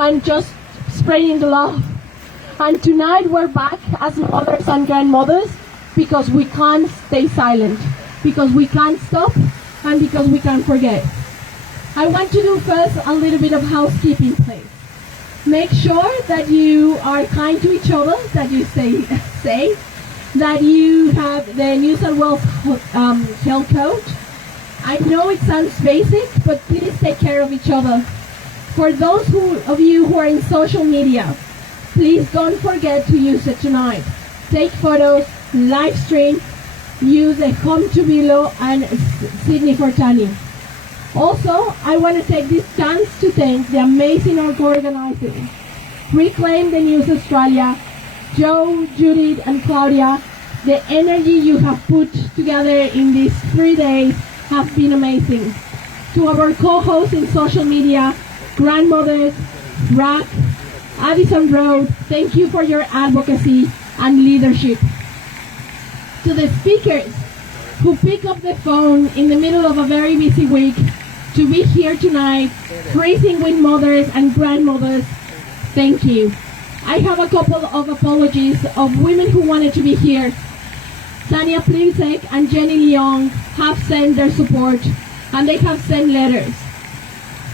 and just spreading the love. And tonight we're back as mothers and grandmothers because we can't stay silent, because we can't stop, and because we can't forget. I want to do first a little bit of housekeeping, please. Make sure that you are kind to each other, that you stay safe, that you have the New South Wales health code. I know it sounds basic, but please take care of each other. For those of you who are in social media, please don't forget to use it tonight. Take photos, live stream, use a home to Biloela and Sydney for Tharni. Also, I want to take this chance to thank the amazing organizers. Reclaim the News Australia, Joe, Judith and Claudia. The energy you have put together in these 3 days have been amazing. To our co-hosts in social media, grandmothers, Rack, Addison Road, thank you for your advocacy and leadership. To the speakers who pick up the phone in the middle of a very busy week to be here tonight, praising with mothers and grandmothers, thank you. I have a couple of apologies of women who wanted to be here. Tanya Plimsek and Jenny Leong have sent their support, and they have sent letters.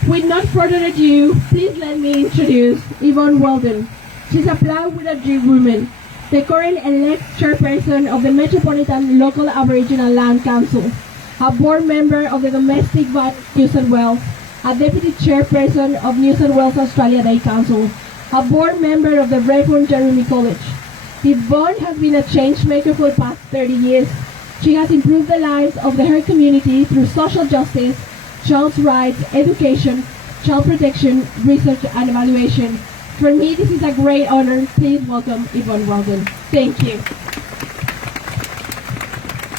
With not further ado, please let me introduce Yvonne Weldon. She's a proud Wiradjuri woman, the current elect chairperson of the Metropolitan Local Aboriginal Land Council, a board member of the Domestic Violence New South Wales, a deputy chairperson of New South Wales Australia Day Council, a board member of the Reverend Jeremy College. Yvonne has been a change maker for the past 30 years. She has improved the lives of her community through social justice, child's rights, education, child protection, research and evaluation. For me, this is a great honor. Please welcome Yvonne Weldon. Thank you.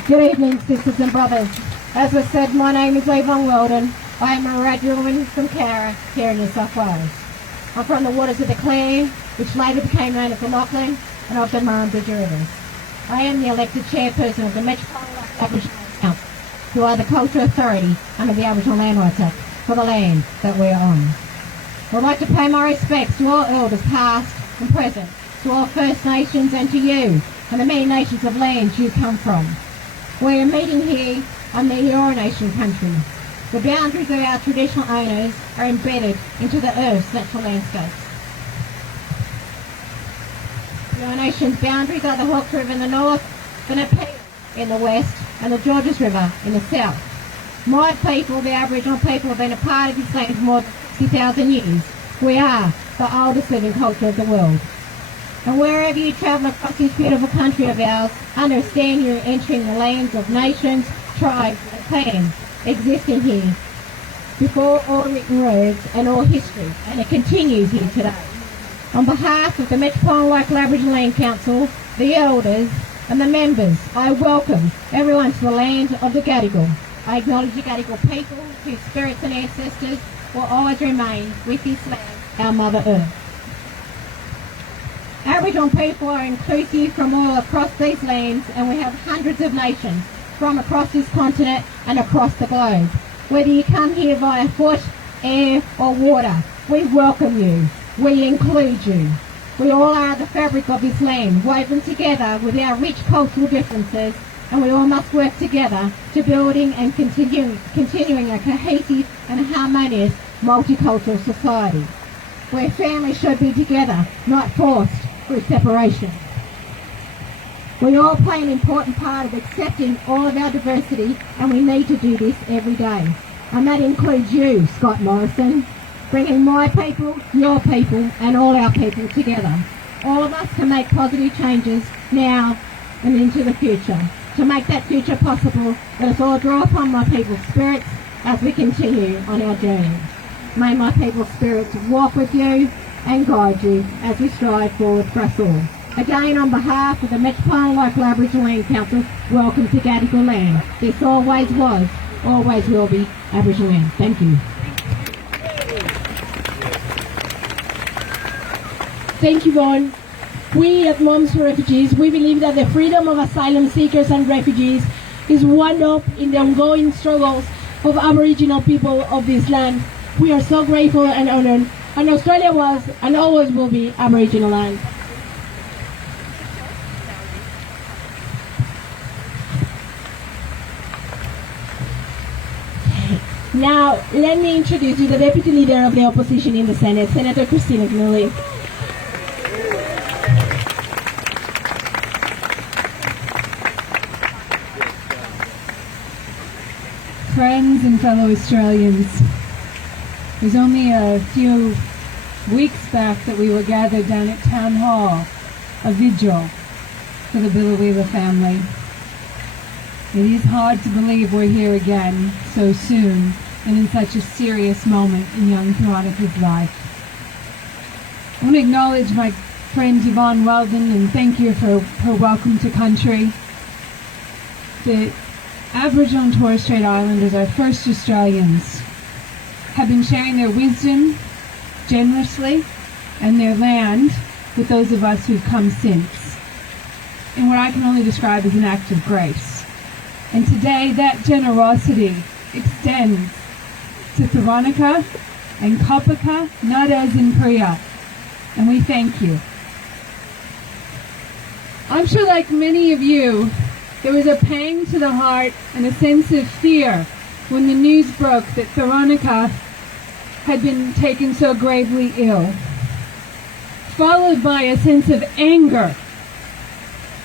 Good evening, sisters and brothers. As was said, my name is Yvonne Weldon. I am a Wiradjuri woman from Cara, here in New South Wales. I'm from the waters of the Clan, which later became known as the Lachlan, and of the Murrumbeena Rivers. I am the elected chairperson of the Metropolitan Aboriginal Council, who are the cultural authority under the Aboriginal Land Rights Act for the land that we are on. I would like to pay my respects to all elders past and present, to all First Nations and to you and the many nations of lands you come from. We are meeting here on the Eora Nation country. The boundaries of our traditional owners are embedded into the Earth's natural landscapes. The Eora Nation's boundaries are the Hawkes River in the north, the Nepean in the west, and the Georges River in the south. My people, the Aboriginal people, have been a part of this land for more than 60,000 years. We are the oldest living culture of the world. And wherever you travel across this beautiful country of ours, understand you're entering the lands of nations, tribes, and clans existing here before all written words and all history, and it continues here today. On behalf of the Metropolitan Local Aboriginal Land Council, the elders, and the members, I welcome everyone to the land of the Gadigal. I acknowledge the Gadigal people, whose spirits and ancestors will always remain with this land, our Mother Earth. Aboriginal people are inclusive from all across these lands, and we have hundreds of nations from across this continent and across the globe. Whether you come here via foot, air or water, we welcome you. We include you. We all are the fabric of this land, woven together with our rich cultural differences, and we all must work together to building and continuing a cohesive and harmonious multicultural society, where families should be together, not forced through separation. We all play an important part of accepting all of our diversity, and we need to do this every day. And that includes you, Scott Morrison, bringing my people, your people, and all our people together. All of us can make positive changes now and into the future. To make that future possible, let us all draw upon my people's spirits as we continue on our journey. May my people's spirits walk with you and guide you as we strive forward for us all. Again, on behalf of the Metropolitan Local Aboriginal Land Council, welcome to Gadigal land. This always was, always will be Aboriginal land. Thank you. Thank you, Yvonne. We at Moms for Refugees, we believe that the freedom of asylum seekers and refugees is wound up in the ongoing struggles of Aboriginal people of this land. We are so grateful and honored And Australia was and always will be Aboriginal land. Now, let me introduce you the Deputy Leader of the Opposition in the Senate, Senator Christina Keneally. Friends and fellow Australians, it was only a few weeks back that we were gathered down at Town Hall, a vigil for the Biloela family. It is hard to believe we're here again so soon and in such a serious moment in young Veronica's life. I want to acknowledge my friend Yvonne Weldon and thank you for her welcome to country. The Aboriginal and Torres Strait Islanders, our first Australians, have been sharing their wisdom generously and their land with those of us who've come since, in what I can only describe as an act of grace. And today that generosity extends to Veronica and Kopaka, Nadas and Priya, and we thank you. I'm sure like many of you, there was a pang to the heart and a sense of fear when the news broke that Veronica had been taken so gravely ill, followed by a sense of anger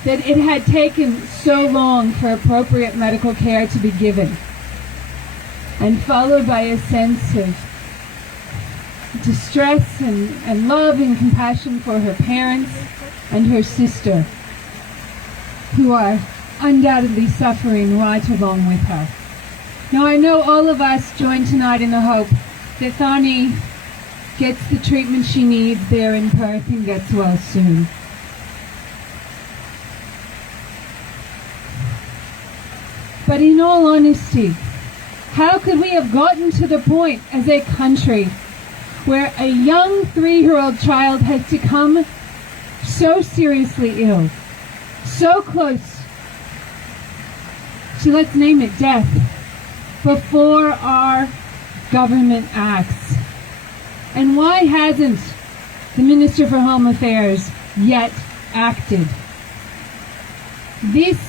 that it had taken so long for appropriate medical care to be given, and followed by a sense of distress and love and compassion for her parents and her sister, who are undoubtedly suffering right along with her. Now, I know all of us join tonight in the hope that Tharni gets the treatment she needs there in Perth and gets well soon. But in all honesty, how could we have gotten to the point as a country where a young 3-year-old child has become so seriously ill, so close to, let's name it, death, before our government acts? And why hasn't the Minister for Home Affairs yet acted? This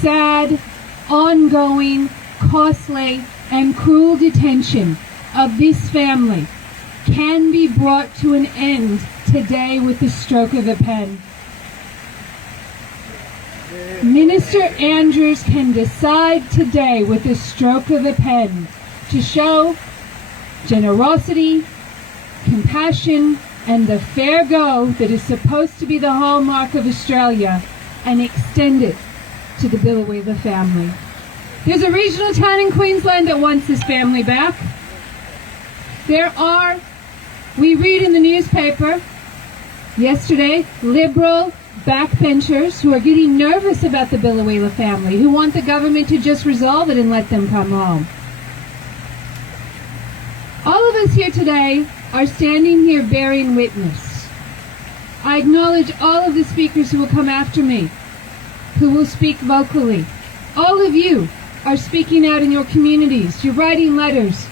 sad, ongoing, costly, and cruel detention of this family can be brought to an end today with the stroke of a pen. Minister Andrews can decide today with the stroke of a pen to show generosity, compassion, and the fair go that is supposed to be the hallmark of Australia and extend it to the Biloela family. There's a regional town in Queensland that wants this family back. We read in the newspaper yesterday, Liberal backbenchers who are getting nervous about the Biloela family, who want the government to just resolve it and let them come home. All of us here today are standing here bearing witness. I acknowledge all of the speakers who will come after me, who will speak vocally. All of you are speaking out in your communities. You're writing letters.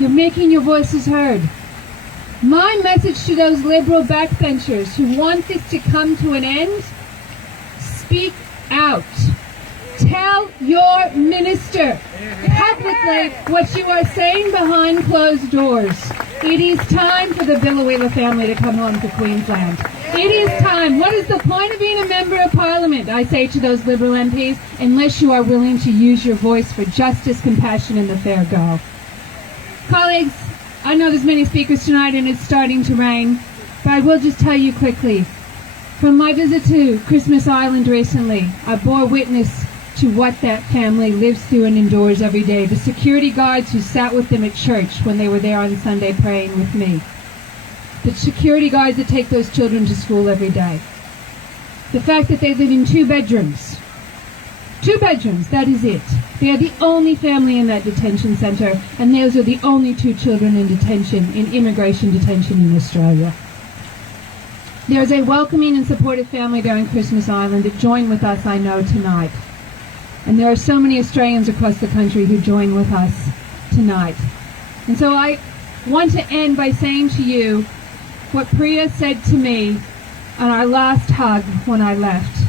You're making your voices heard. My message to those Liberal backbenchers who want this to come to an end: speak out. Tell your minister publicly what you are saying behind closed doors. It is time for the Biloela family to come home to Queensland. It is time. What is the point of being a member of Parliament, I say to those Liberal MPs, unless you are willing to use your voice for justice, compassion, and the fair go? Colleagues, I know there's many speakers tonight and it's starting to rain, but I will just tell you quickly. From my visit to Christmas Island recently, I bore witness to what that family lives through and endures every day. The security guards who sat with them at church when they were there on Sunday praying with me. The security guards that take those children to school every day. The fact that they live in 2 bedrooms. 2 bedrooms, that is it. They are the only family in that detention centre, and those are the only 2 children in detention, in immigration detention in Australia. There is a welcoming and supportive family there on Christmas Island that join with us, I know, tonight. And there are so many Australians across the country who join with us tonight. And so I want to end by saying to you what Priya said to me on our last hug when I left.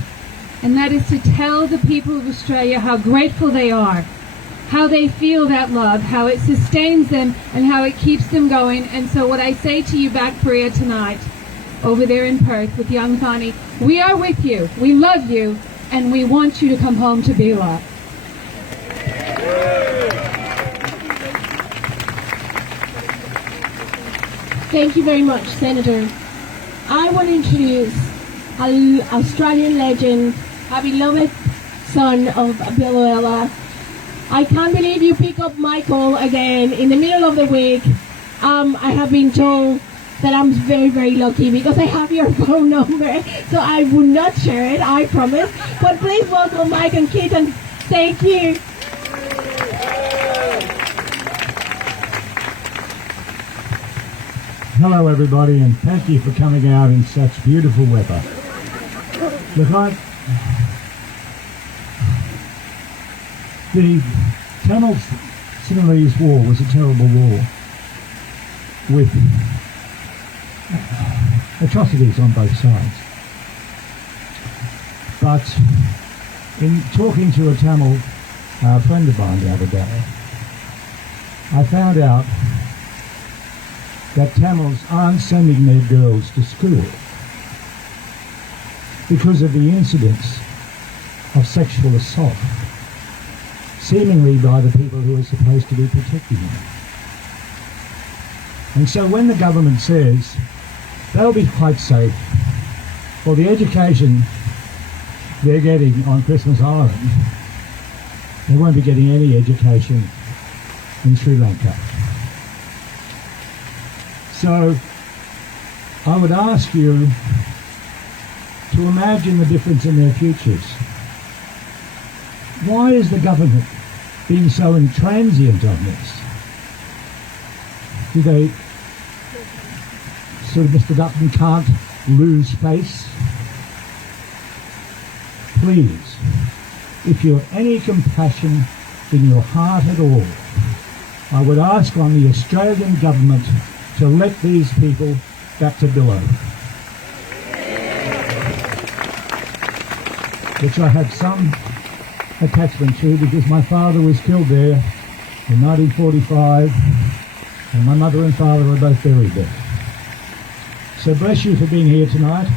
And that is to tell the people of Australia how grateful they are, how they feel that love, how it sustains them, and how it keeps them going. And so what I say to you back, Priya, tonight, over there in Perth with young Tharni, we are with you, we love you, and we want you to come home to Biloela. Thank you very much, Senator. I want to introduce an Australian legend, a beloved son of Biloela. I can't believe you pick up Michael again in the middle of the week. I have been told that I'm very, very lucky because I have your phone number, so I will not share it, I promise. But please welcome Michael Caton. Thank you. Hello everybody, and thank you for coming out in such beautiful weather. Look, the Tamil Sinhalese war was a terrible war with atrocities on both sides. But in talking to a Tamil friend of mine the other day, I found out that Tamils aren't sending their girls to school because of the incidents of sexual assault, seemingly by the people who are supposed to be protecting them. And so when the government says they'll be quite safe, well, the education they're getting on Christmas Island, they won't be getting any education in Sri Lanka. So I would ask you to imagine the difference in their futures. Why is the government being so intransigent on this? Do they, sort of Mr. Dutton can't lose face? Please, if you have any compassion in your heart at all, I would ask on the Australian government to let these people back to Biloela, which I have some attachment to because my father was killed there in 1945 and my mother and father are both buried there. So bless you for being here tonight,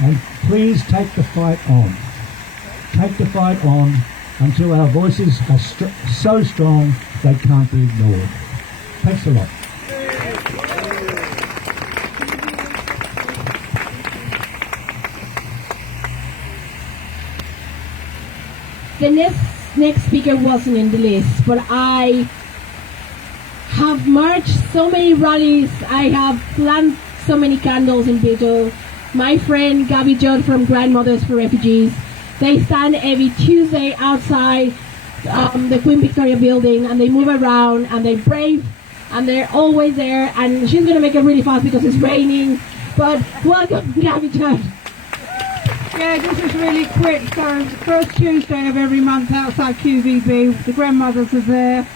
and please take the fight on. Take the fight on until our voices are so strong they can't be ignored. Thanks a lot. The next speaker wasn't in the list, but I have marched so many rallies, I have planted so many candles in Vigil. My friend Gabby Judd from Grandmothers for Refugees, they stand every Tuesday outside the Queen Victoria building, and they move around and they're brave and they're always there, and she's going to make it really fast because it's raining, but welcome Gabby Judd. Yeah, this is really quick. So first Tuesday of every month outside QVB, the grandmothers are there.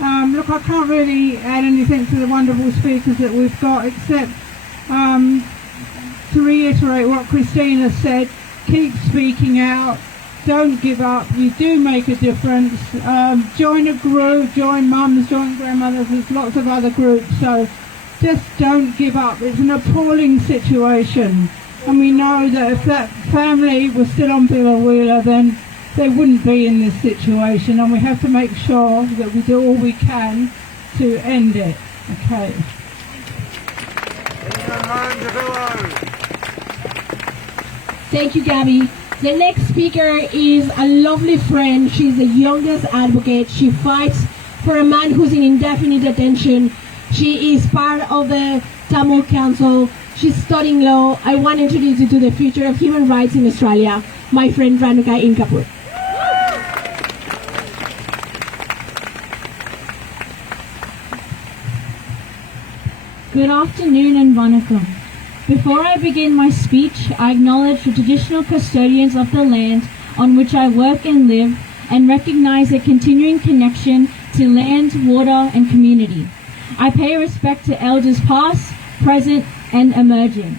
Look, I can't really add anything to the wonderful speakers that we've got, except to reiterate what Christina said. Keep speaking out. Don't give up. You do make a difference. Join a group, join mums, join grandmothers. There's lots of other groups. So just don't give up. It's an appalling situation. And we know that if that family was still on Biloela, then they wouldn't be in this situation. And we have to make sure that we do all we can to end it. Okay. Thank you, Gabby. The next speaker is a lovely friend. She's the youngest advocate. She fights for a man who's in indefinite detention. She is part of the Tamil Council. She's studying law. I want to introduce you to the future of human rights in Australia, my friend Ranuka Inkapur. Good afternoon and vanakkam. Before I begin my speech, I acknowledge the traditional custodians of the land on which I work and live, and recognize a continuing connection to land, water and community. I pay respect to elders past, present, and emerging.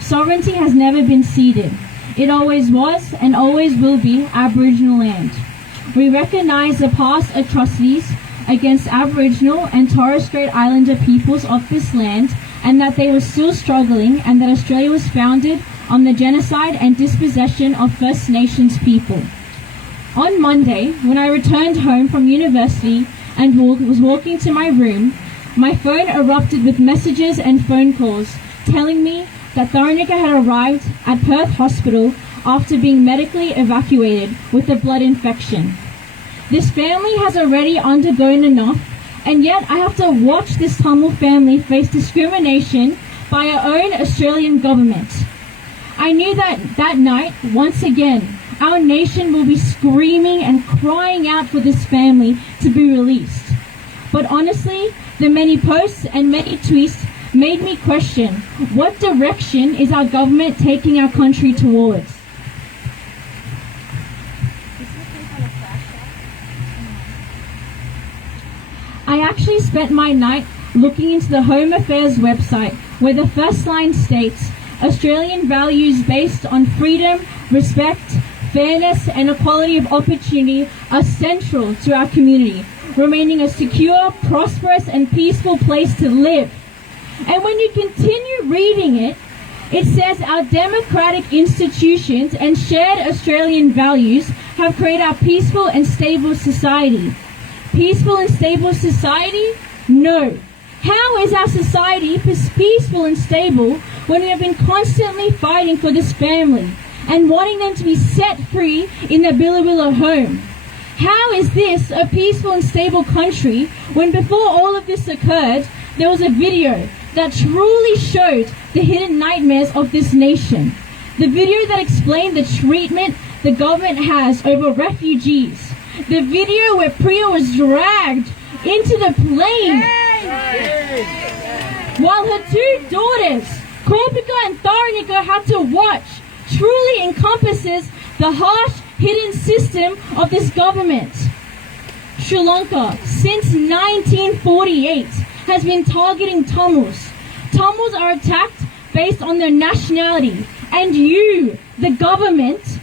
Sovereignty has never been ceded. It always was and always will be Aboriginal land. We recognise the past atrocities against Aboriginal and Torres Strait Islander peoples of this land, and that they were still struggling, and that Australia was founded on the genocide and dispossession of First Nations people. On Monday, when I returned home from university and was walking to my room, my phone erupted with messages and phone calls telling me that Tharni had arrived at Perth Hospital after being medically evacuated with a blood infection. This family has already undergone enough, and yet I have to watch this Tamil family face discrimination by our own Australian government. I knew that night, once again, our nation will be screaming and crying out for this family to be released. But honestly, the many posts and many tweets made me question, what direction is our government taking our country towards? I actually spent my night looking into the Home Affairs website, where the first line states, Australian values based on freedom, respect, fairness and equality of opportunity are central to our community, remaining a secure, prosperous and peaceful place to live. And when you continue reading it, it says our democratic institutions and shared Australian values have created a peaceful and stable society. Peaceful and stable society? No. How is our society peaceful and stable when we have been constantly fighting for this family and wanting them to be set free in their Biloela home? How is this a peaceful and stable country when before all of this occurred, there was a video that truly showed the hidden nightmares of this nation? The video that explained the treatment the government has over refugees. The video where Priya was dragged into the plane while her two daughters, Korpika and Tharnika, had to watch, truly encompasses the harsh, hidden system of this government. Sri Lanka, since 1948, has been targeting Tamils. Tamils are attacked based on their nationality, and you, the government,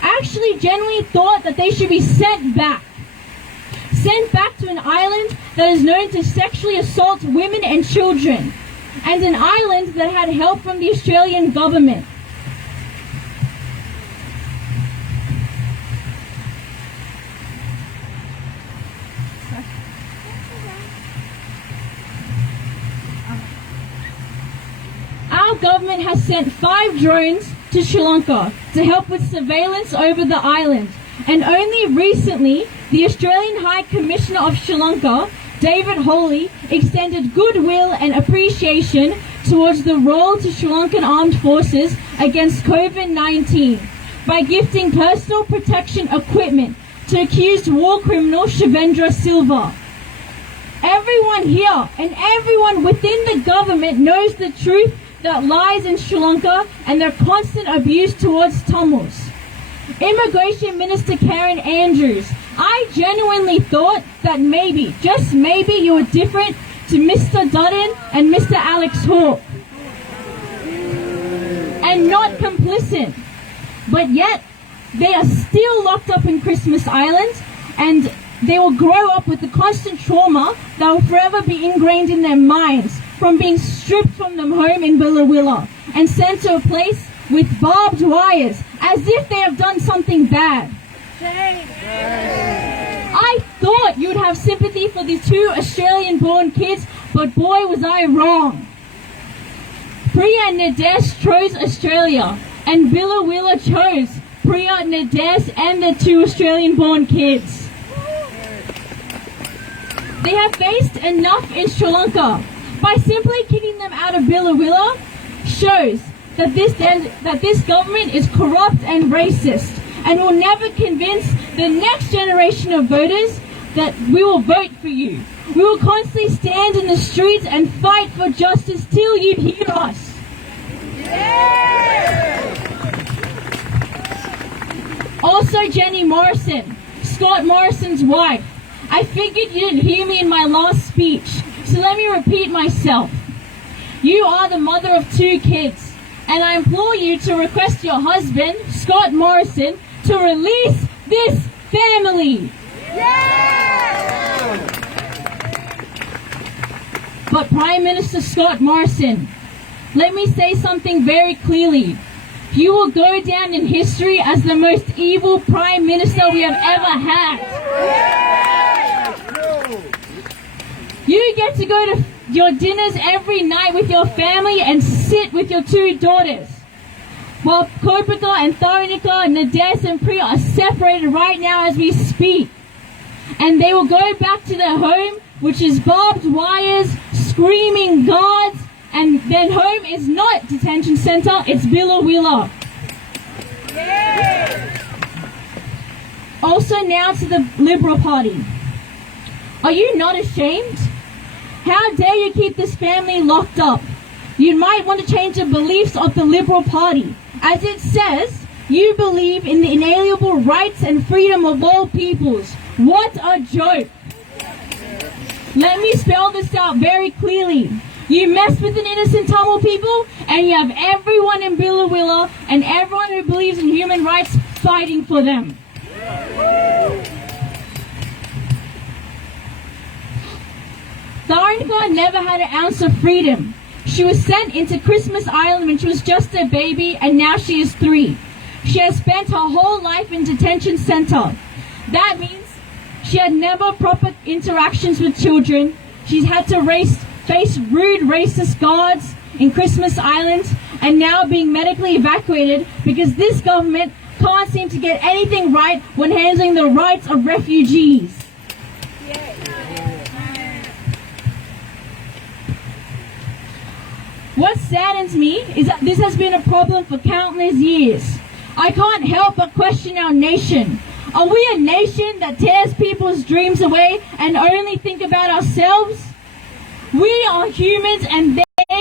actually genuinely thought that they should be sent back to an island that is known to sexually assault women and children, and an island that had help from the Australian government. Our government has sent 5 drones to Sri Lanka to help with surveillance over the island. And only recently, the Australian High Commissioner of Sri Lanka, David Hawley, extended goodwill and appreciation towards the role to Sri Lankan armed forces against COVID-19 by gifting personal protection equipment to accused war criminal Shivendra Silva. Everyone here and everyone within the government knows the truth that lies in Sri Lanka and their constant abuse towards Tamils. Immigration Minister Karen Andrews, I genuinely thought that maybe, just maybe, you were different to Mr. Dutton and Mr. Alex Hawke and not complicit. But yet, they are still locked up in Christmas Island, and they will grow up with the constant trauma that will forever be ingrained in their minds from being stripped from their home in Biloela and sent to a place with barbed wires as if they have done something bad. I thought you would have sympathy for these 2 Australian-born kids, but boy was I wrong. Priya and Nadesh chose Australia, and Biloela chose Priya, Nadesh and their 2 Australian-born kids. They have faced enough in Sri Lanka. By simply kicking them out of Biloela shows that this government is corrupt and racist and will never convince the next generation of voters that we will vote for you. We will constantly stand in the streets and fight for justice till you hear us. Also, Jenny Morrison, Scott Morrison's wife. I figured you didn't hear me in my last speech, So let me repeat myself. You are the mother of 2 kids, and I implore you to request your husband, Scott Morrison, to release this family. But Prime Minister Scott Morrison, let me say something very clearly. You will go down in history as the most evil Prime Minister we have ever had. You get to go to your dinners every night with your family and sit with your 2 daughters. While Kopika and Tharni and Nades and Priya are separated right now as we speak. And they will go back to their home, which is barbed wires, screaming guards, and their home is not detention centre, it's Biloela. Also now to the Liberal Party. Are you not ashamed? How dare you keep this family locked up? You might want to change the beliefs of the Liberal Party. As it says, you believe in the inalienable rights and freedom of all peoples. What a joke! Let me spell this out very clearly. You mess with an innocent Tamil people, and you have everyone in Biloela and everyone who believes in human rights fighting for them. Tharni never had an ounce of freedom. She was sent into Christmas Island when she was just a baby, and now she is 3. She has spent her whole life in detention centre. That means she had never proper interactions with children. She's had to face rude racist guards in Christmas Island, and now being medically evacuated because this government can't seem to get anything right when handling the rights of refugees. What saddens me is that this has been a problem for countless years. I can't help but question our nation. Are we a nation that tears people's dreams away and only think about ourselves? We are humans, and they're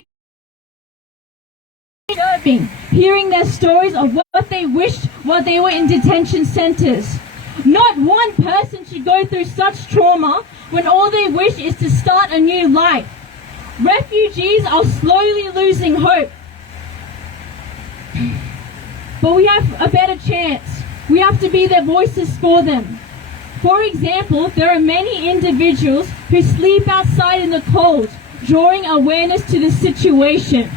disturbing, hearing their stories of what they wished while they were in detention centres. Not one person should go through such trauma when all they wish is to start a new life. Refugees are slowly losing hope. But we have a better chance. We have to be their voices for them. For example, there are many individuals who sleep outside in the cold, drawing awareness to the situation.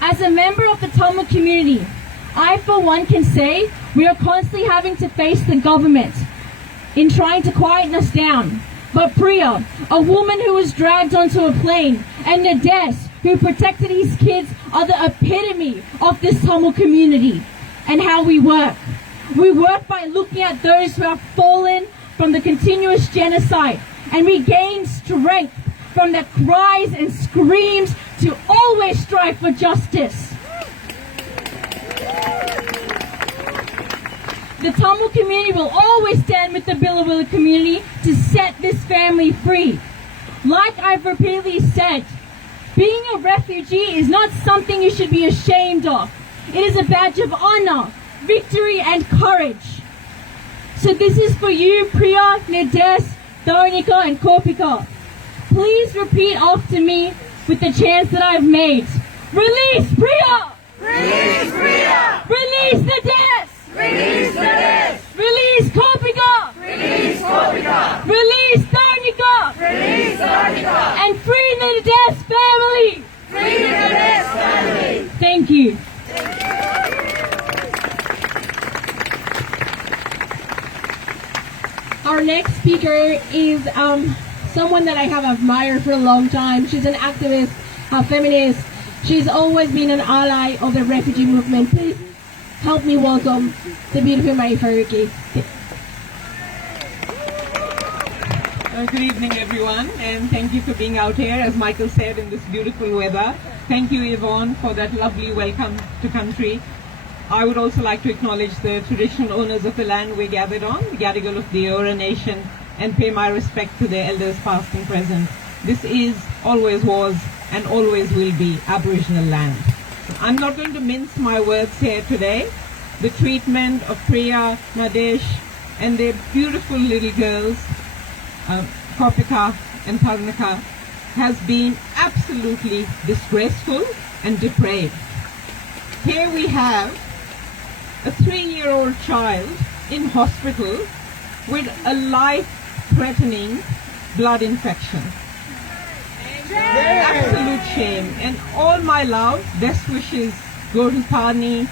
As a member of the Tamil community, I for one can say we are constantly having to face the government in trying to quieten us down. But Priya, a woman who was dragged onto a plane, and Nades, who protected his kids, are the epitome of this Tamil community and how we work. We work by looking at those who have fallen from the continuous genocide, and we gain strength from their cries and screams to always strive for justice. The Tamil community will always stand with the Biloela community to set this family free. Like I've repeatedly said, being a refugee is not something you should be ashamed of. It is a badge of honor, victory and courage. So this is for you, Priya, Nades, Tharnika and Kopika. Please repeat after me with the chants that I've made. Release Priya! Release Priya! Release Nades! Release Nades! Release Kopika! Release Kopika! Release Tharnika! Release Tharnika! And free the Nades family! Free the Nades family! Thank you. Our next speaker is someone that I have admired for a long time. She's an activist, a feminist. She's always been an ally of the refugee movement. Please help me welcome the beautiful Muraguppan. Good evening, everyone, and thank you for being out here, as Michael said, in this beautiful weather. Thank you, Yvonne, for that lovely welcome to country. I would also like to acknowledge the traditional owners of the land we're gathered on, the Gadigal of the Eora Nation, and pay my respect to their elders past and present. This is, always was, and always will be Aboriginal land. I'm not going to mince my words here today. The treatment of Priya, Nadesh, and their beautiful little girls Kopika and Tharni has been absolutely disgraceful and depraved. Here we have a 3-year-old child in hospital with a life-threatening blood infection. Absolute shame. And all my love, best wishes go to Tharni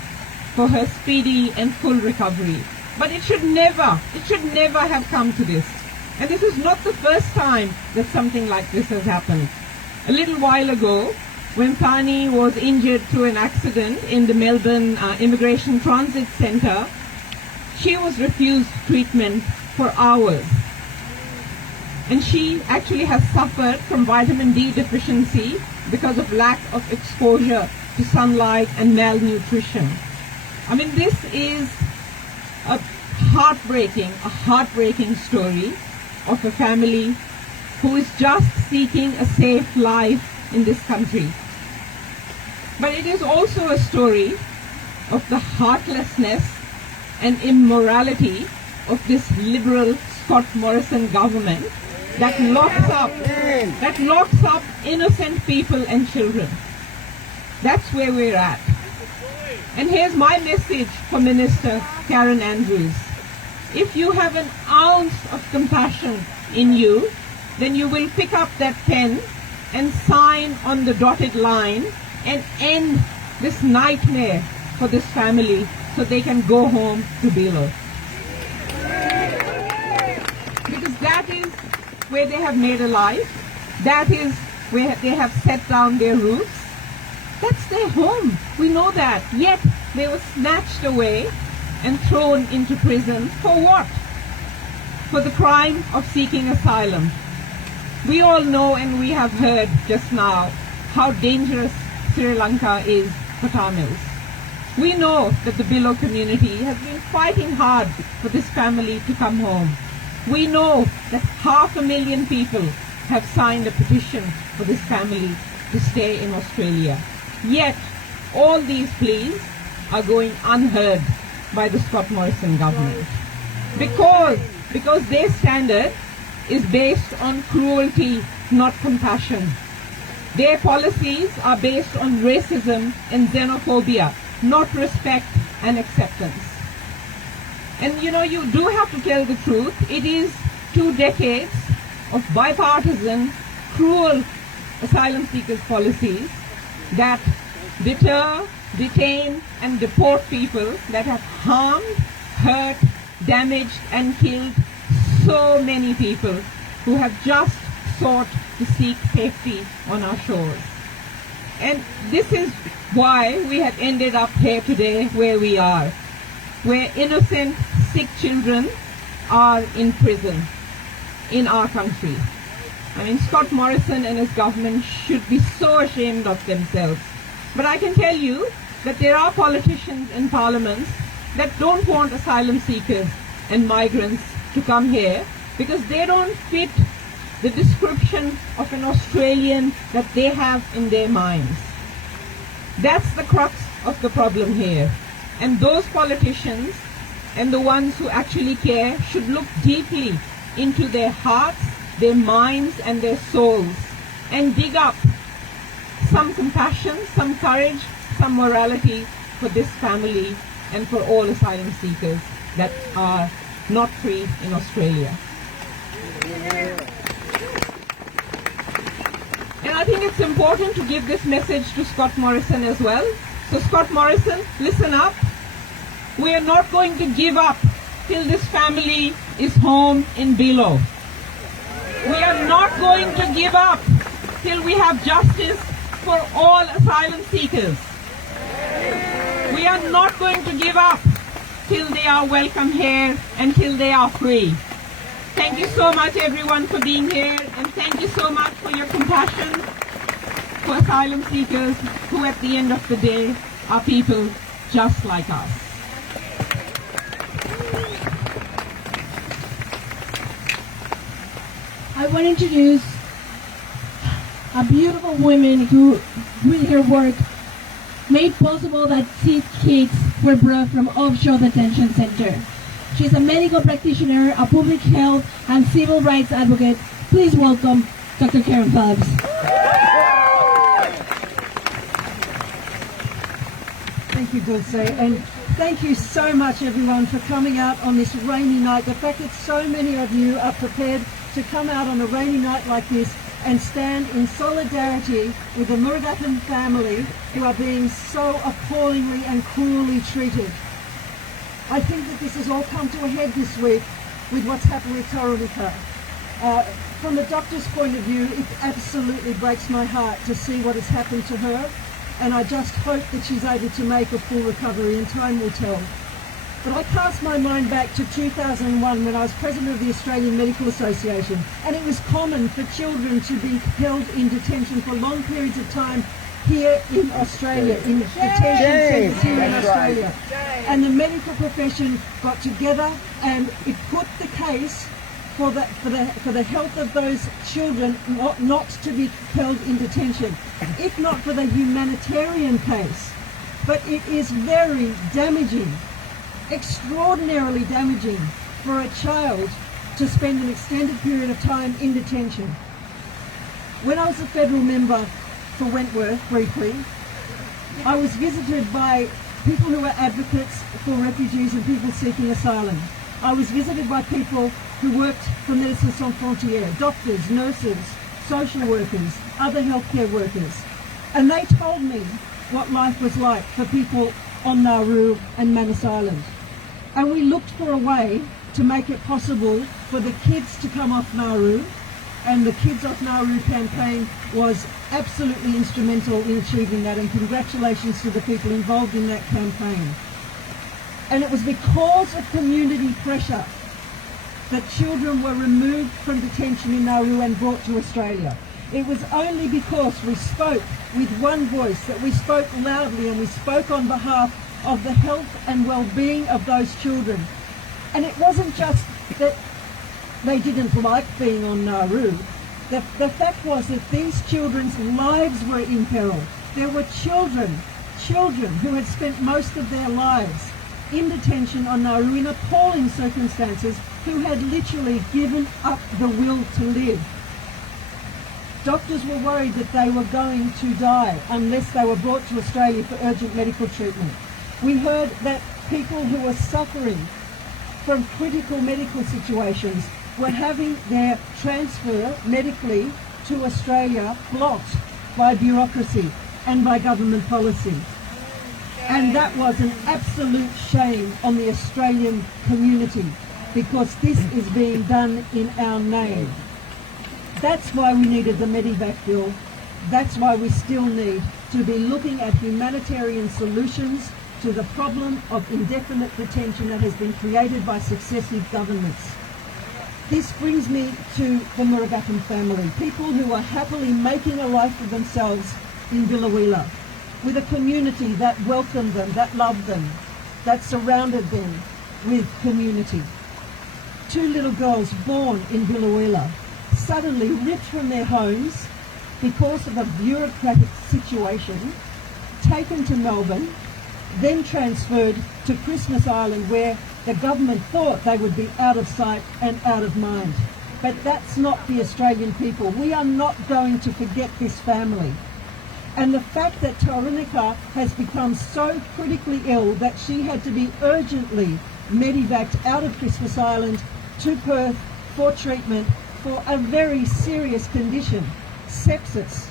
for her speedy and full recovery. But it should never have come to this. And this is not the first time that something like this has happened. A little while ago, when Tharni was injured through an accident in the Melbourne Immigration Transit Centre, she was refused treatment for hours. And she actually has suffered from vitamin D deficiency because of lack of exposure to sunlight and malnutrition. I mean, this is a heartbreaking story of a family who is just seeking a safe life in this country. But it is also a story of the heartlessness and immorality of this liberal Scott Morrison government that locks up innocent people and children. That's where we're at. And here's my message for Minister Karen Andrews. If you have an ounce of compassion in you, then you will pick up that pen and sign on the dotted line and end this nightmare for this family so they can go home to Biloela. Because that is where they have made a life. That is where they have set down their roots. That's their home. We know that. Yet they were snatched away and thrown into prison for what? For the crime of seeking asylum. We all know, and we have heard just now, how dangerous Sri Lanka is for Tamils. We know that the Biloela community has been fighting hard for this family to come home. We know that 500,000 people have signed a petition for this family to stay in Australia. Yet, all these pleas are going unheard by the Scott Morrison government. Because their standard is based on cruelty, not compassion. Their policies are based on racism and xenophobia, not respect and acceptance. And you know, you do have to tell the truth. It is 2 decades of bipartisan, cruel asylum seekers policies that deter, detain, and deport people that have harmed, hurt, damaged, and killed so many people who have just sought to seek safety on our shores. And this is why we have ended up here today where we are, where innocent, sick children are in prison in our country. I mean, Scott Morrison and his government should be so ashamed of themselves. But I can tell you that there are politicians in parliaments that don't want asylum seekers and migrants to come here because they don't fit the description of an Australian that they have in their minds. That's the crux of the problem here. And those politicians and the ones who actually care should look deeply into their hearts, their minds, and their souls and dig up some compassion, some courage, some morality for this family and for all asylum seekers that are not free in Australia. And I think it's important to give this message to Scott Morrison as well. So Scott Morrison, listen up. We are not going to give up till this family is home in Biloela. We are not going to give up till we have justice for all asylum seekers. We are not going to give up till they are welcome here and till they are free. Thank you so much everyone for being here, and thank you so much for your compassion for asylum seekers who at the end of the day are people just like us. I want to introduce a beautiful woman who, with her work, made possible that these kids were brought from offshore detention center. She's a medical practitioner, a public health and civil rights advocate Please welcome Dr. Kerryn Phelps. Thank you, Dulce, and thank you so much, everyone, for coming out on this rainy night. The fact that so many of you are prepared to come out on a rainy night like this and stand in solidarity with the Muraguppan family who are being so appallingly and cruelly treated. I think that this has all come to a head this week with what's happened with Tharni. From the doctor's point of view, it absolutely breaks my heart to see what has happened to her, and I just hope that she's able to make a full recovery, and time will tell. But I cast my mind back to 2001 when I was president of the Australian Medical Association, and it was common for children to be held in detention for long periods of time here in Australia, in detention centres here in Australia. And the medical profession got together and it put the case for the health of those children not to be held in detention, if not for the humanitarian case. But it is very damaging, extraordinarily damaging for a child to spend an extended period of time in detention. When I was a federal member for Wentworth, briefly, I was visited by people who were advocates for refugees and people seeking asylum. I was visited by people who worked for Médecins Sans Frontières, doctors, nurses, social workers, other healthcare workers. And they told me what life was like for people on Nauru and Manus Island. And we looked for a way to make it possible for the kids to come off Nauru, and the Kids Off Nauru campaign was absolutely instrumental in achieving that, and congratulations to the people involved in that campaign. And it was because of community pressure that children were removed from detention in Nauru and brought to Australia. It was only because we spoke with one voice, that we spoke loudly, and we spoke on behalf of the health and well-being of those children. And it wasn't just that they didn't like being on Nauru. The fact was that these children's lives were in peril. There were children who had spent most of their lives in detention on Nauru in appalling circumstances, who had literally given up the will to live. Doctors were worried that they were going to die unless they were brought to Australia for urgent medical treatment. We heard that people who were suffering from critical medical situations were having their transfer medically to Australia blocked by bureaucracy and by government policy. And that was an absolute shame on the Australian community, because this is being done in our name. That's why we needed the Medivac bill. That's why we still need to be looking at humanitarian solutions to the problem of indefinite detention that has been created by successive governments. This brings me to the Muraguppan family, people who are happily making a life for themselves in Biloela, with a community that welcomed them, that loved them, that surrounded them with community. 2 little girls born in Biloela, suddenly ripped from their homes because of a bureaucratic situation, taken to Melbourne, then transferred to Christmas Island, where the government thought they would be out of sight and out of mind. But that's not the Australian people. We are not going to forget this family. And the fact that Tharni has become so critically ill that she had to be urgently medevaced out of Christmas Island to Perth for treatment for a very serious condition, sepsis,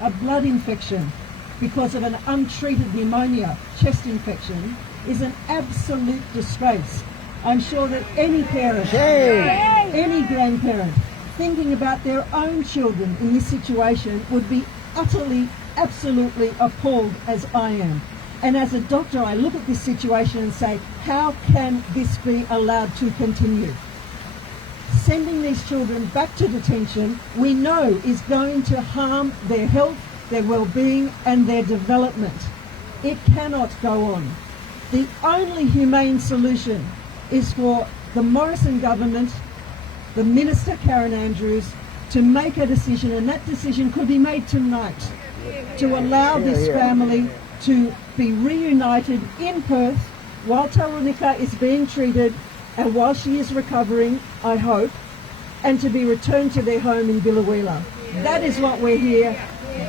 a blood infection because of an untreated pneumonia, chest infection, is an absolute disgrace. I'm sure that any parent, any grandparent thinking about their own children in this situation would be utterly, absolutely appalled, as I am. And as a doctor, I look at this situation and say, how can this be allowed to continue? Sending these children back to detention, we know, is going to harm their health, their well-being and their development. It cannot go on. The only humane solution is for the Morrison government, the Minister Karen Andrews, to make a decision, and that decision could be made tonight, to allow this family to be reunited in Perth while Tharni is being treated and while she is recovering, I hope, and to be returned to their home in Biloela. That is what we're here.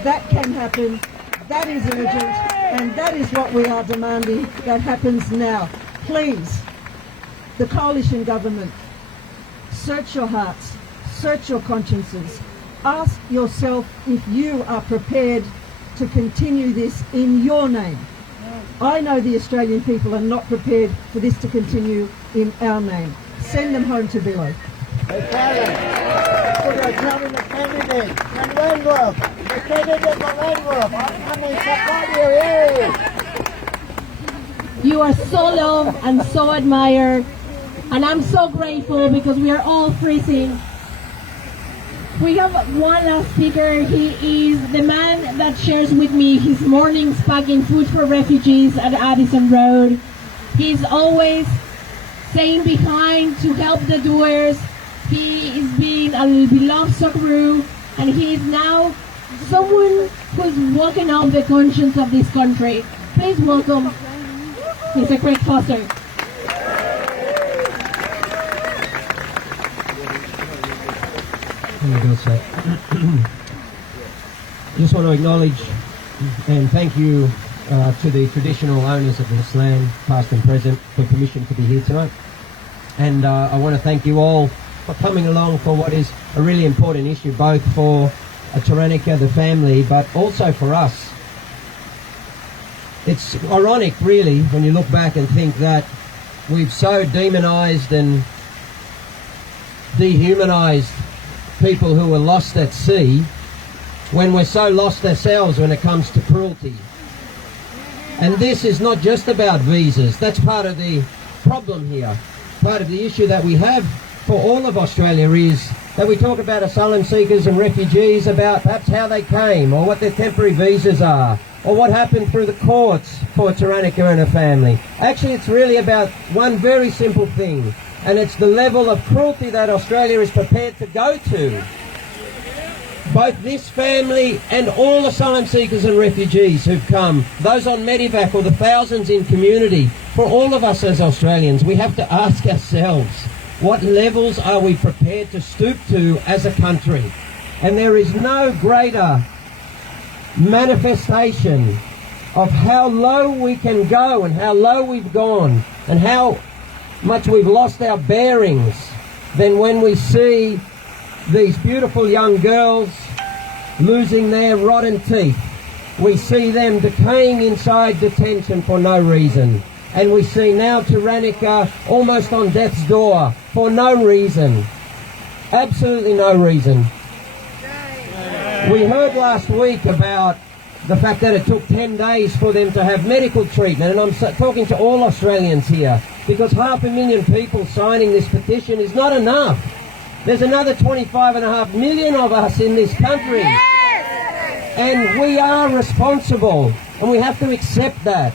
That can happen. That is urgent, and that is what we are demanding that happens now. Please, the coalition government, search your hearts, search your consciences. Ask yourself if you are prepared to continue this in your name. I know the Australian people are not prepared for this to continue in our name. Send them home to Bilo. Hey, Karen, we're telling the candidate and Wentworth, the candidate for Wentworth, I'm coming to support you, yay! You are so loved and so admired, and I'm so grateful because we are all freezing. We have one last speaker. He is the man that shares with me his mornings packing food for refugees at Addison Road. He's always staying behind to help the doers. He is being a beloved Socceroo, and he is now someone who's walking out the conscience of this country. Please welcome Mr. Craig Foster. Just want to acknowledge and thank you to the traditional owners of this land, past and present, for permission to be here tonight. And I want to thank you all for coming along for what is a really important issue, both for Taranika, the family, but also for us. It's ironic, really, when you look back and think that we've so demonised and dehumanised people who were lost at sea, when we're so lost ourselves when it comes to cruelty. And this is not just about visas. That's part of the problem here. Part of the issue that we have for all of Australia is that we talk about asylum seekers and refugees, about perhaps how they came, or what their temporary visas are, or what happened through the courts for Taranika and her family. Actually, it's really about one very simple thing, and it's the level of cruelty that Australia is prepared to go to. Both this family and all asylum seekers and refugees who've come, those on Medivac or the thousands in community, for all of us as Australians, we have to ask ourselves, what levels are we prepared to stoop to as a country? And there is no greater manifestation of how low we can go and how low we've gone and how much we've lost our bearings than when we see these beautiful young girls losing their rotten teeth. We see them decaying inside detention for no reason. And we see now Taranika almost on death's door for no reason. Absolutely no reason. We heard last week about the fact that it took 10 days for them to have medical treatment, and I'm talking to all Australians here, because 500,000 people signing this petition is not enough. There's another 25.5 million of us in this country. And we are responsible, and we have to accept that,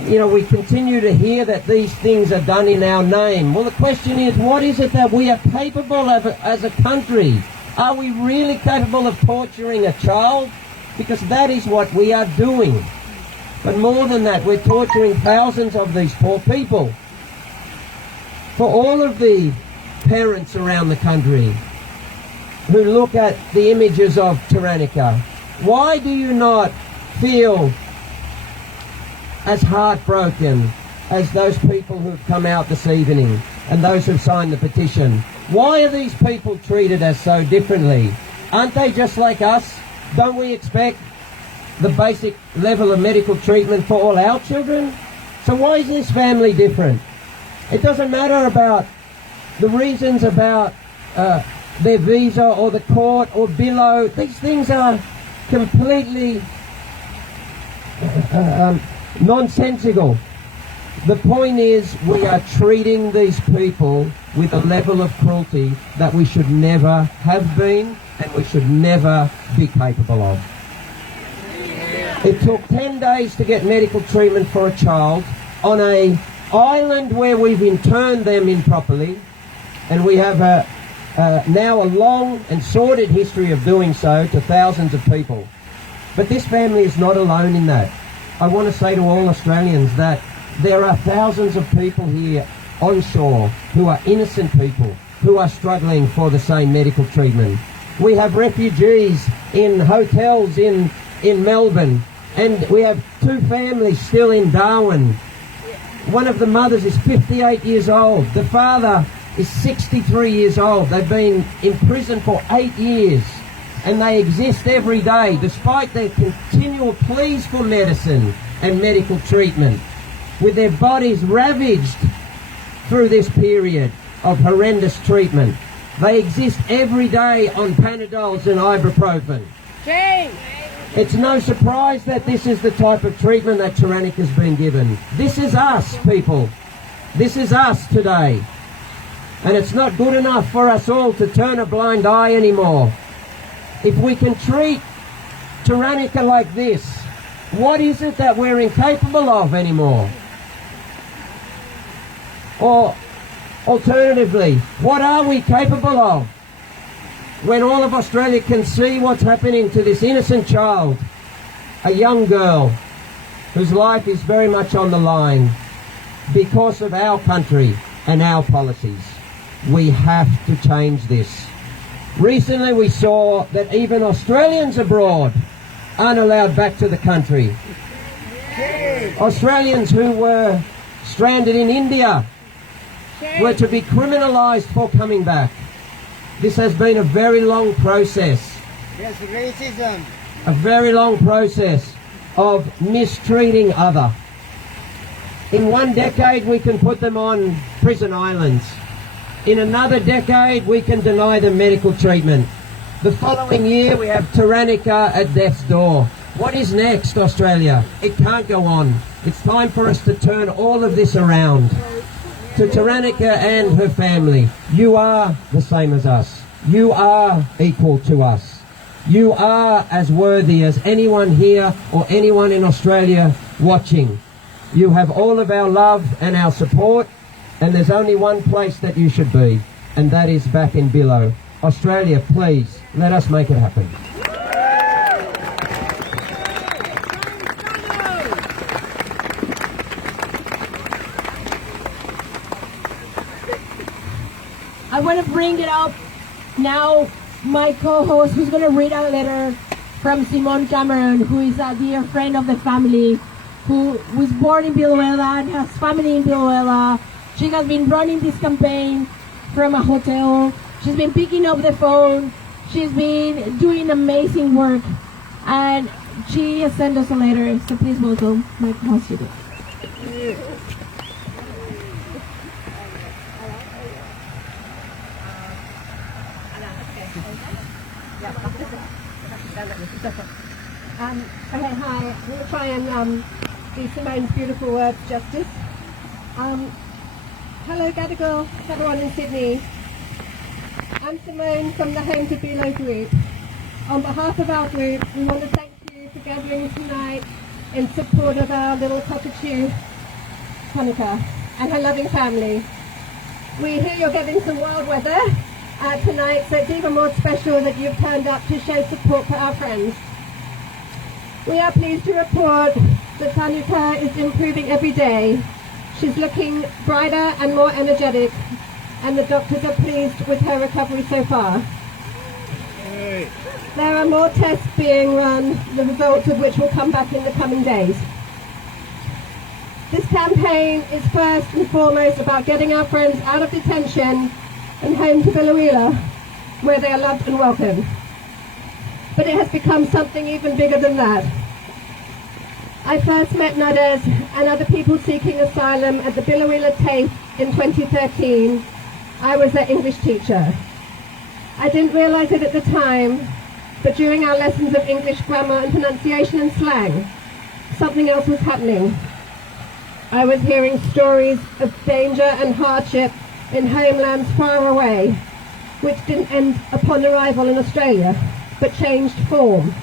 you know, we continue to hear that these things are done in our name. Well, the question is, what is it that we are capable of as a country? Are we really capable of torturing a child? Because that is what we are doing. But more than that, we're torturing thousands of these poor people. For all of the parents around the country who look at the images of Taranika, why do you not feel as heartbroken as those people who've come out this evening and those who've signed the petition? Why are these people treated as so differently? Aren't they just like us? Don't we expect the basic level of medical treatment for all our children? So why is this family different? It doesn't matter about the reasons about their visa or the court or below. These things are completely nonsensical. The point is, we are treating these people with a level of cruelty that we should never have been and we should never be capable of. It took 10 days to get medical treatment for a child on an island where we've interned them improperly, and we have now a long and sordid history of doing so to thousands of people. But this family is not alone in that. I want to say to all Australians that there are thousands of people here onshore who are innocent people who are struggling for the same medical treatment. We have refugees in hotels in Melbourne, and we have 2 families still in Darwin. One of the mothers is 58 years old. The father is 63 years old. They've been in prison for 8 years, and they exist every day despite their continual pleas for medicine and medical treatment, with their bodies ravaged through this period of horrendous treatment. They exist every day on Panadols and ibuprofen. It's no surprise that this is the type of treatment that Taranaki has been given. This is us, people. This is us today. And it's not good enough for us all to turn a blind eye anymore. If we can treat Taranaki like this, what is it that we're incapable of anymore? Or alternatively, what are we capable of? When all of Australia can see what's happening to this innocent child, a young girl whose life is very much on the line because of our country and our policies. We have to change this. Recently we saw that even Australians abroad aren't allowed back to the country. Australians who were stranded in India were to be criminalised for coming back. This has been a very long process. Yes, racism. A very long process of mistreating other. In 1 decade we can put them on prison islands. In another decade we can deny them medical treatment. The following year we have Taranaki at death's door. What is next, Australia? It can't go on. It's time for us to turn all of this around. To Taranaki and her family, you are the same as us. You are equal to us. You are as worthy as anyone here or anyone in Australia watching. You have all of our love and our support, and there's only one place that you should be, and that is back in Biloela. Australia, please, let us make it happen. I want to bring it up now, my co-host, who's going to read a letter from Simone Cameron, who is a dear friend of the family, who was born in Biloela and has family in Biloela. She has been running this campaign from a hotel. She's been picking up the phone. She's been doing amazing work. And she has sent us a letter, so please welcome my co-host. Okay, hi. I'm going to try and do Simone's beautiful words justice. Hello, Gadigal, everyone in Sydney. I'm Simone from the Home to Bilo group. On behalf of our group, we want to thank you for gathering tonight in support of our little cockatoo, Hanukkah, and her loving family. We hear you're getting some wild weather tonight, so it's even more special that you've turned up to show support for our friends. We are pleased to report that Hanukkah is improving every day. She's looking brighter and more energetic, and the doctors are pleased with her recovery so far. There are more tests being run, the results of which will come back in the coming days. This campaign is first and foremost about getting our friends out of detention and home to Biloela, where they are loved and welcome. But it has become something even bigger than that. I first met Nadez and other people seeking asylum at the Biloela TAFE in 2013. I was their English teacher. I didn't realise it at the time, but during our lessons of English grammar and pronunciation and slang, something else was happening. I was hearing stories of danger and hardship in homelands far away, which didn't end upon arrival in Australia, but changed form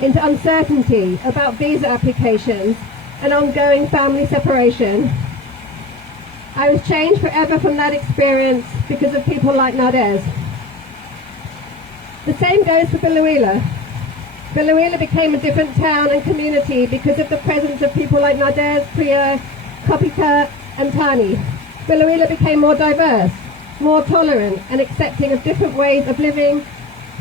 into uncertainty about visa applications and ongoing family separation. I was changed forever from that experience because of people like Nadez. The same goes for Biloela. Biloela became a different town and community because of the presence of people like Nadez, Priya, Kopika and Tharni. Biloela became more diverse, more tolerant and accepting of different ways of living,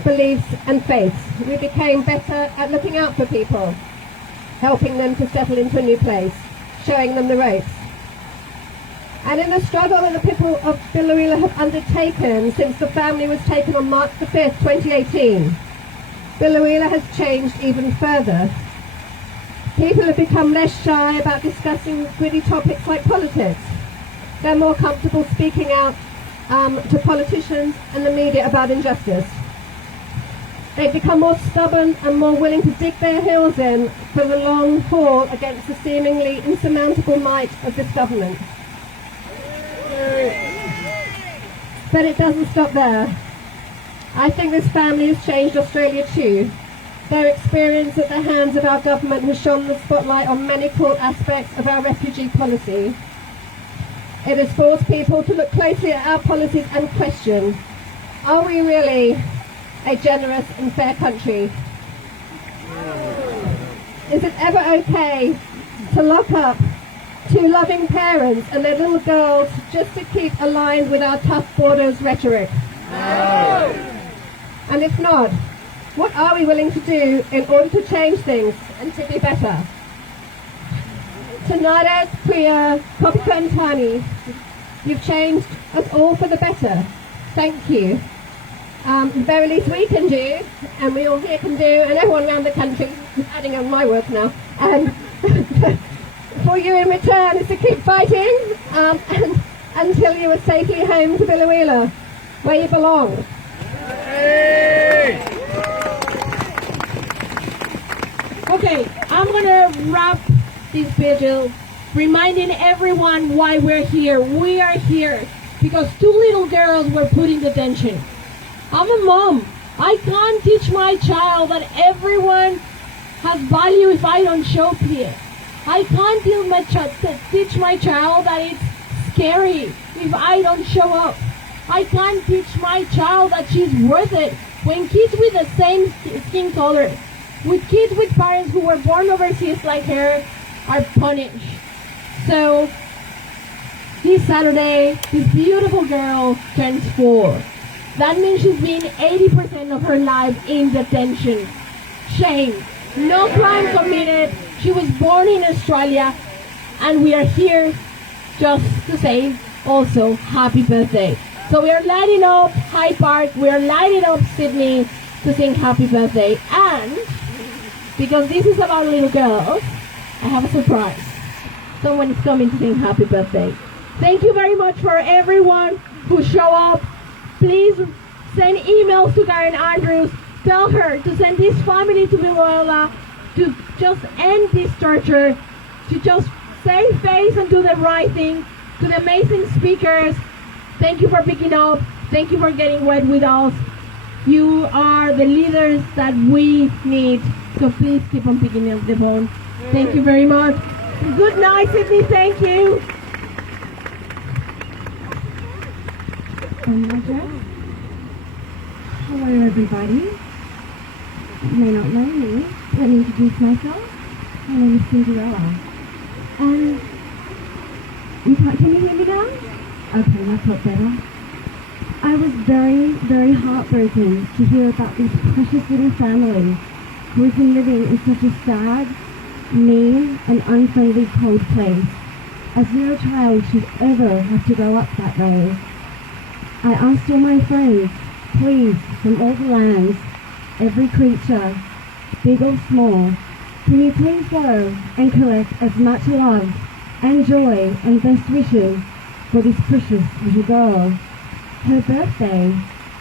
beliefs and faiths. We became better at looking out for people, helping them to settle into a new place, showing them the ropes. And in the struggle that the people of Biloela have undertaken since the family was taken on March the 5th, 2018, Biloela has changed even further. People have become less shy about discussing gritty topics like politics. They're more comfortable speaking out to politicians and the media about injustice. They've become more stubborn and more willing to dig their heels in for the long haul against the seemingly insurmountable might of this government. But it doesn't stop there. I think this family has changed Australia too. Their experience at the hands of our government has shone the spotlight on many core aspects of our refugee policy. It has forced people to look closely at our policies and question, are we really a generous and fair country? Is it ever okay to lock up two loving parents and their little girls just to keep aligned with our tough borders rhetoric? No. And if not, what are we willing to do in order to change things and to be better? Tonight, Priya, Kopika and Tharni, you've changed us all for the better. Thank you. The very least we can do, and we all here can do, and everyone around the country, adding on my work now, and for you in return is to keep fighting and, until you are safely home to Biloela, where you belong. Okay, I'm gonna wrap this vigil reminding everyone why we're here. We are here because two little girls were put in detention. I'm a mom. I can't teach my child that everyone has value if I don't show up here. I can't teach my child that it's scary if I don't show up. I can't teach my child that she's worth it when kids with the same skin color, with kids with parents who were born overseas like her, are punished. So this Saturday, this beautiful girl turns 4. That means she's been 80% of her life in detention. Shame. No crime committed. She was born in Australia, and we are here just to say also happy birthday. So we are lighting up Hyde Park, we are lighting up Sydney to sing happy birthday. And because this is about little girls, I have a surprise. Someone is coming to sing happy birthday. Thank you very much for everyone who show up. Please send emails to Karen Andrews. Tell her to send this family to Biloela to just end this torture, to just save face and do the right thing. To the amazing speakers, thank you for picking up. Thank you for getting wet with us. You are the leaders that we need. So please keep on picking up the phone. Thank you very much. Good night, Sydney. Thank you. Hello everybody. You may not know me. Let me introduce myself. My name is Cinderella. And can you hear me now? Okay, that's not better. I was very, very heartbroken to hear about this precious little family who has been living in such a sad, mean and unfriendly cold place, as no child should ever have to go up that way. I asked all my friends, please, from all the lands, every creature, big or small, can you please go and collect as much love and joy and best wishes for this precious little girl. Her birthday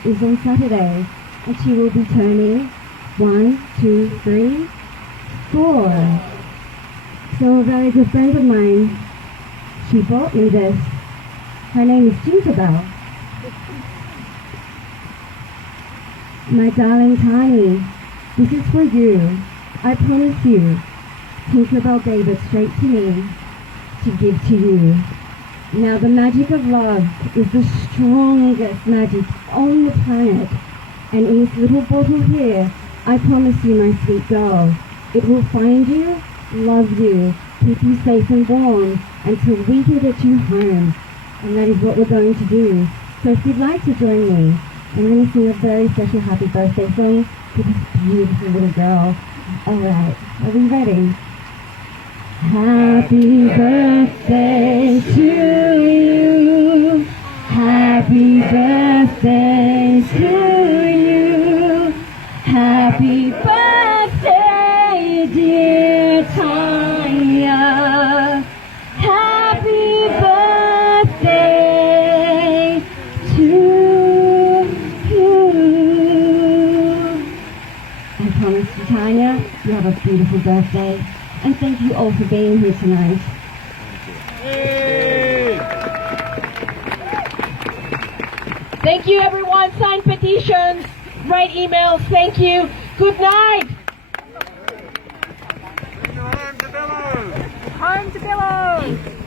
is on Saturday and she will be turning 1, 2, 3, 4. So a very good friend of mine, she bought me this. Her name is Tinkerbell. My darling Tharni, this is for you. I promise you, Tinkerbell gave it straight to me to give to you. Now the magic of love is the strongest magic on the planet. And in this little bottle here, I promise you, my sweet girl, it will find you, love you, keep you safe and warm until we can get you home. And that is what we're going to do. So if you'd like to join me, I'm going to sing a very special happy birthday song to this beautiful little girl. Alright, are we ready? Happy birthday to you. Happy birthday to you. Happy birthday, dear Tanya. Happy birthday to you. I promise you, Tanya, you have a beautiful birthday. And thank you all for being here tonight. Thank you, everyone. Sign petitions, write emails. Thank you. Good night. Home to Billow!